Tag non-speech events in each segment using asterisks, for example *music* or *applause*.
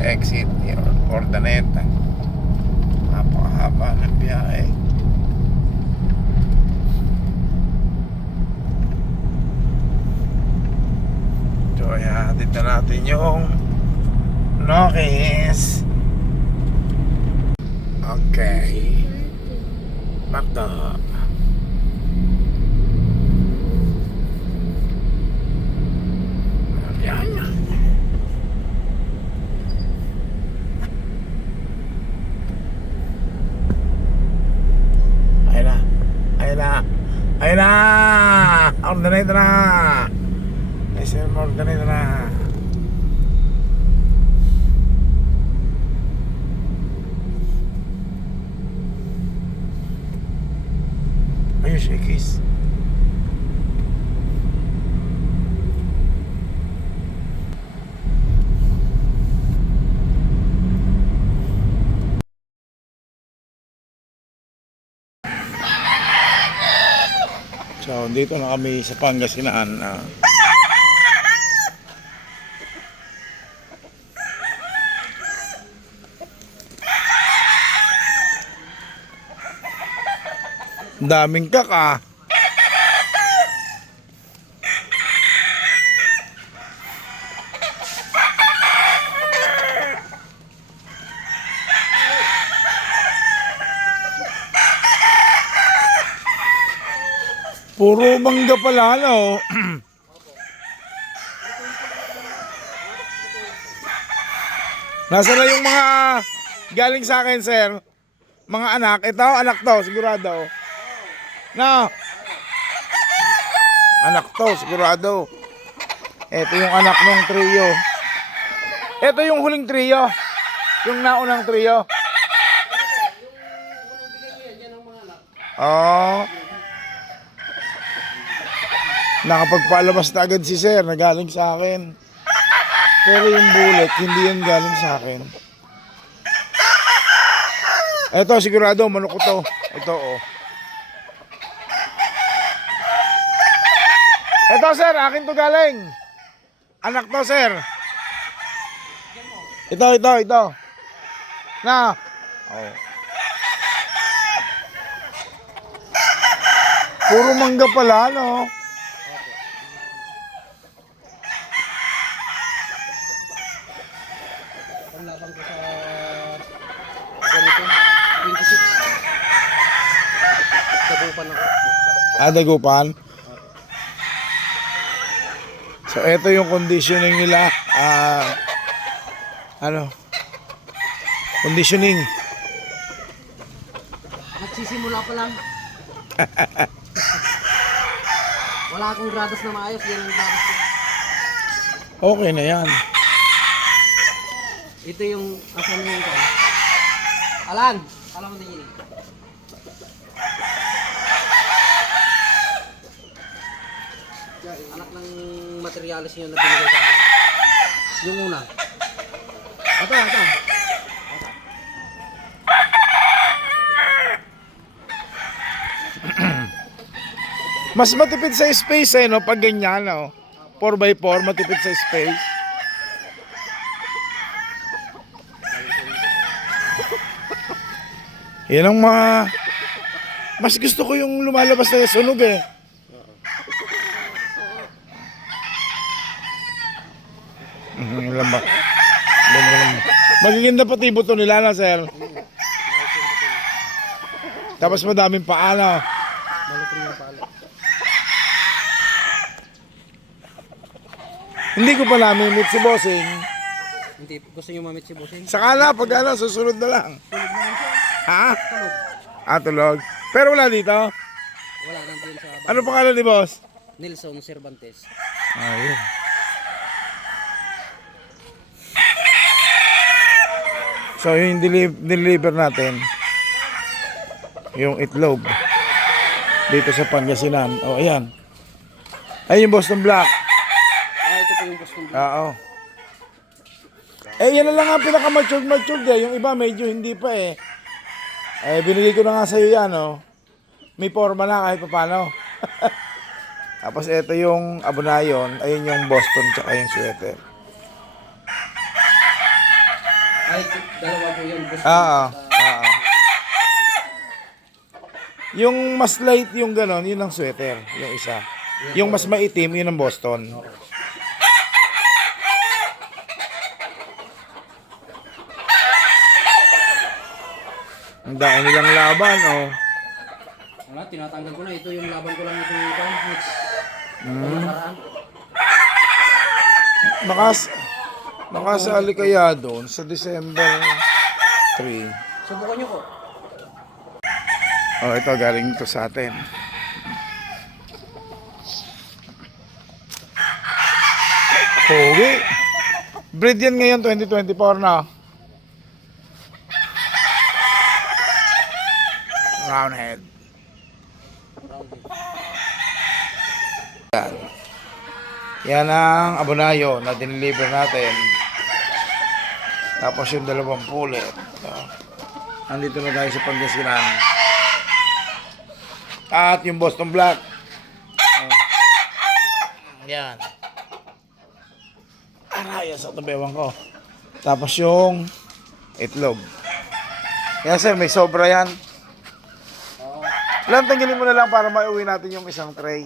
exit yung Ordaneta. Napakahaba ng biyahe. So, ihahatid na natin yung Nokis. Okay. Makto. Yan, yan. Ayun na. Ayun na. Ayun na! Ordinate na! SM ordinate na. Ayun siya, kiss. So, dito na kami sa Pangasinan. ah. daming kaka. Puro mangga pala, ano? Nasa na yung mga galing sa akin, sir? Mga anak. Ito, anak to, sigurado. Na. Anak to, sigurado. Ito yung anak ng trio. Ito yung huling trio. Yung naunang trio. Oh. Nakapagpalabas na agad si sir na galing sa akin. Pero yung bullet, hindi yan galing sa akin. Ito, sigurado, manok to. Ito, oh. Ito, sir, akin to galing. Anak to, sir. Ito, ito, ito. Na. Oh. Puro mangga pala, no? Ang labang ko sa ganito, 26. Tabupan ako. Ah, dagupan. So, ito yung conditioning nila. Ah, ano? Conditioning. Nagsisimula pa lang. *laughs* Wala akong gradas na maayos, yan ang gradas ko. Okay na yan. Ito yung asan yung ko. Alan! Alam mo din yun. Anak ng materialis niyo na binigay sa akin. Yung una. Ito, ito. *clears throat* Mas matipid sa space eh, no? Pag ganyan, no? 4x4, matipid sa space. Yan ang mga... Mas gusto ko yung lumalabas na sunog eh. Mhm, Alam ba? Ganda Magiging pati buto nila na, sir. Tapos madaming paala. Malupin yung pala. Hindi ko pa namin si Bossing. Hindi, gusto niyo mamit si Bossing? Saka na, pag ano, susunod na lang. Tulog naman siya. Ha? Tulog. Ah, tulog. Pero wala dito. Wala nandun sa Ano pangalan ni boss? Nelson Cervantes. Ayun. So, yung deli- deliver natin, yung itlog, dito sa Pangasinan. O, oh, ayan. Ay, yung Boston Black. Ah, ito po yung Boston Blue. Oo. Eh, yan na lang ang pinaka-matured-matured eh. Yung iba medyo hindi pa eh. Eh, binigay ko na nga sa'yo yan, oh. May forma na kahit paano. *laughs* Tapos ito yung abonayon, ayun yung Boston tsaka yung sweater. Ay, dalawa po yun. Oo. Oo. Yung mas light yung ganon, yun ang sweater, yung isa. Yung mas maitim, yun ang Boston. Ang dami nilang laban, oh. Wala, tinatanggal ko na. Ito yung laban ko lang ito yung ito. Next. Makas, makasali kaya doon sa December 3. Subukan nyo ko. Oh, ito galing to sa atin. Pogi. Breed yan ngayon 2024 na. Round head. Yan. Yan ang abonayo na dineliver natin. Tapos yung dalawang pulit. Ito. Nandito na tayo sa Pangasinan. At yung Boston Black. Oh. Yan. Araya sa tabewang ko. Tapos yung itlog. Yan sir, may sobra yan. Lang, tanggalin mo na lang para mauwi natin yung isang tray.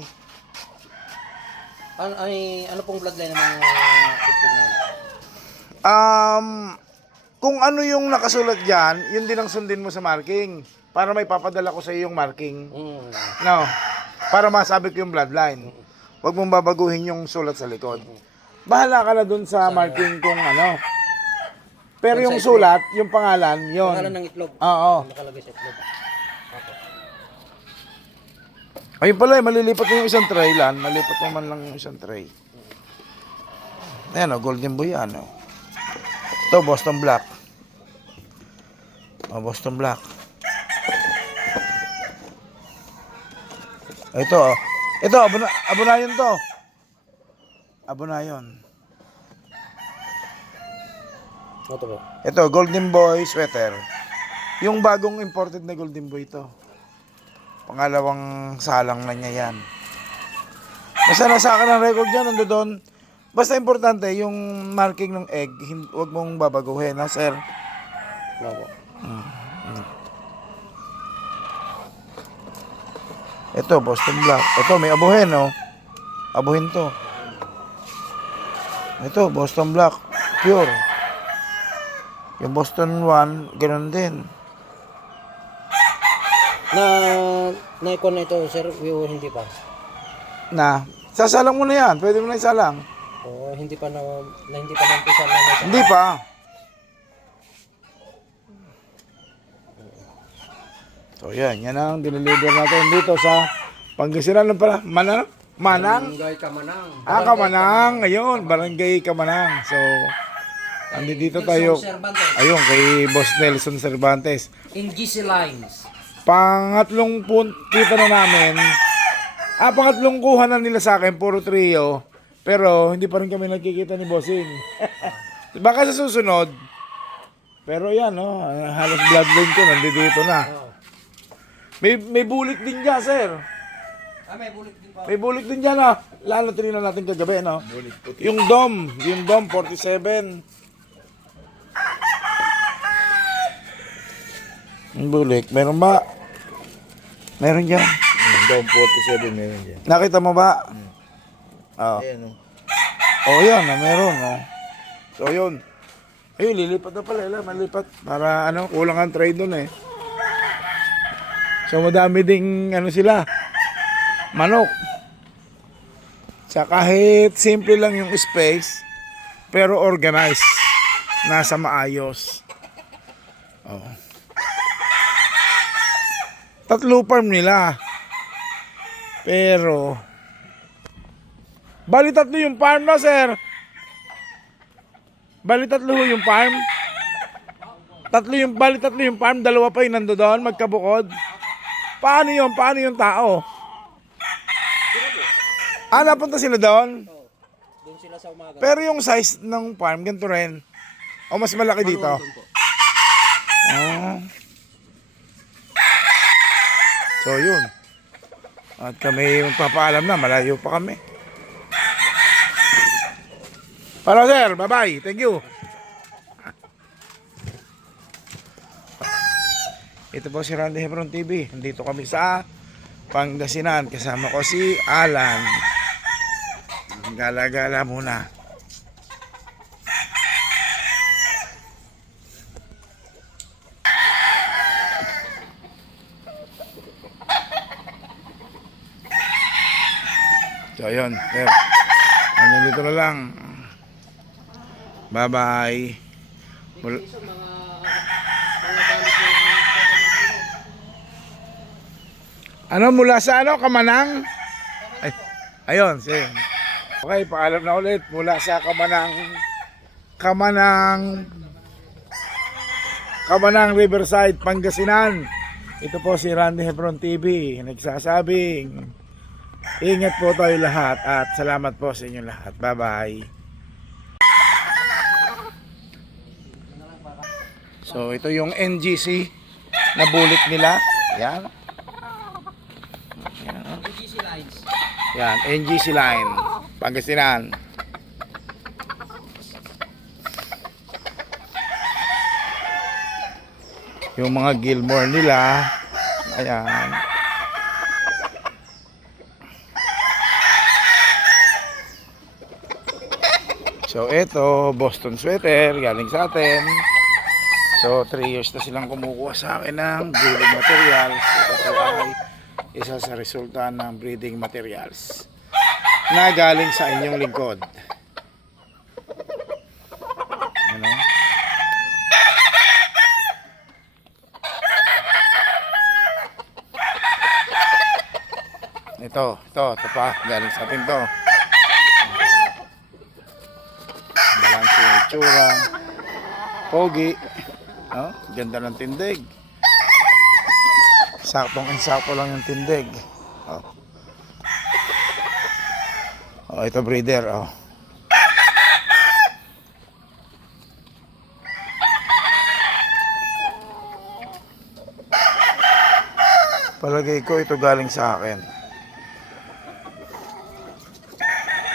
Ano, ay, ano pong bloodline ng mga itlog na yun? Um, kung ano yung nakasulat dyan, yun din ang sundin mo sa marking. Para may papadala ko sa iyo yung marking. Hmm. No. Para masabi ko yung bloodline. Huwag mong babaguhin yung sulat sa likod. Bahala ka na dun sa marking kung ano. Pero yung sulat, yung pangalan, yun. Pangalan ng itlog. Oo. Nakalagay sa itlog. Ayun pala, eh, malilipat mo yung isang tray lan. Malipat mo man lang yung isang tray. Ayan o, golden boy yan o. Ito, Boston Black. O, Boston Black. Ito o. Ito, abuna, abunayon to. Abunayon. Ito po. Ito, Golden Boy sweater. Yung bagong imported na Golden Boy to. Pangalawang salang na niya yan. Basta nasa akin ang record dyan, nando doon. Basta importante, yung marking ng egg, huwag mong babaguhin, ha, sir? Ano po? Ito, Boston Black. Ito, may abuhin, oh. Abuhin to. Ito, Boston Black. Pure. Yung Boston 1, ganun din. Na, na-icon na ito, sir, o hindi pa? Na, sasalang mo na yan. Pwede mo na isalang. O hindi pa na, na hindi pa na may Hindi pa. So yan, yan ang dineliver natin dito sa Pangasinan ng pala. Manang? Manang? Barangay Kamanang. Ah, Kamanang. Ayun, Barangay Kamanang. So, andi dito tayo. Cervantes. Ayun, kay Boss Nelson Cervantes. In GC Lines. Pangatlong pun kita na namin. Ah, pangatlong kuha na nila sa akin, puro trio. Pero hindi pa rin kami nagkikita ni Bossing. *laughs* Baka sa susunod. Pero yan, no, halos bloodline ko nandito na. Oh. May may bulik din dyan, sir. Ah, may bulit din pa. May bulik din dyan, ah. Lalo tinignan natin kagabi, no? Yung DOM, yung DOM 47. Bulik, meron ba? Meron dyan. Down 47 meron dyan. Nakita mo ba? Oo. Ayan o. Oh, yan, na meron, oh. So, yun. Ayun, lilipat na pala, ila, malipat. Para, ano, kulang ang trade doon, eh. So, madami ding, ano sila, manok. Sa kahit simple lang yung space, pero organized. Nasa maayos. Oh. Tatlo farm nila. Pero, Bali tatlo yung farm na, sir. Bali tatlo yung farm. Tatlo yung, bali tatlo yung farm, dalawa pa yung nando doon, magkabukod. Paano yun? Paano yung tao? Ah, napunta sila doon? Doon sila sa umaga. Pero yung size ng farm, ganito rin. O mas malaki dito? Ah. So yun. At kami magpapaalam na, malayo pa kami. Para sir, bye-bye. Thank you. Ito po si Randy Hebron TV. Nandito kami sa Pangasinan. Kasama ko si Alan. Gala-gala muna. So, ayun. Pero, hanggang dito na lang. Bye-bye. Mul- Ano mula sa ano? Kamanang? Ay, ayun, sige. Okay, paalam na ulit mula sa Kamanang Kamanang Kamanang Riverside, Pangasinan. Ito po si Randy Hebron TV, nagsasabing ingat po tayo lahat at salamat po sa inyo lahat. Bye-bye. So, ito yung NGC na bullet nila. Yan. Yan, NGC line. Pangasinan. Yung mga Gilmore nila. Ayan. So, ito, Boston sweater, galing sa atin. So, 3 years na silang kumukuha sa akin ng breeding materials. Ito ay isa sa resulta ng breeding materials na galing sa inyong lingkod. Ano? Ito, ito, ito pa, galing sa atin to. Balanse yung itsura. Pogi. Oh, ganda ng tindig. Saktong insakto lang yung tindig. Oh. Oh, ito breeder, oh. Palagay ko ito galing sa akin.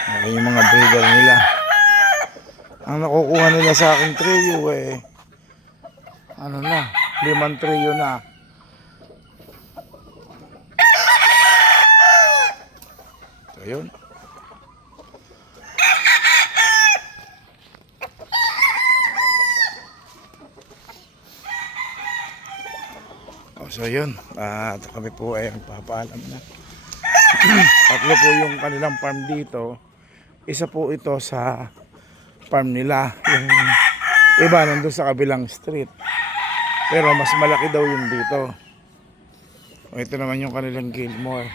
Ano yung mga breeder nila. Ang nakukuha nila sa akin trio eh. Ano na, limang trio na. So, yun. O, so yun. At kami po ay magpapaalam na. *clears throat* Tatlo po yung kanilang farm dito. Isa po ito sa farm nila. Yung iba nandun sa kabilang street. Pero mas malaki daw yung dito. Ito naman yung kanilang Gilmore.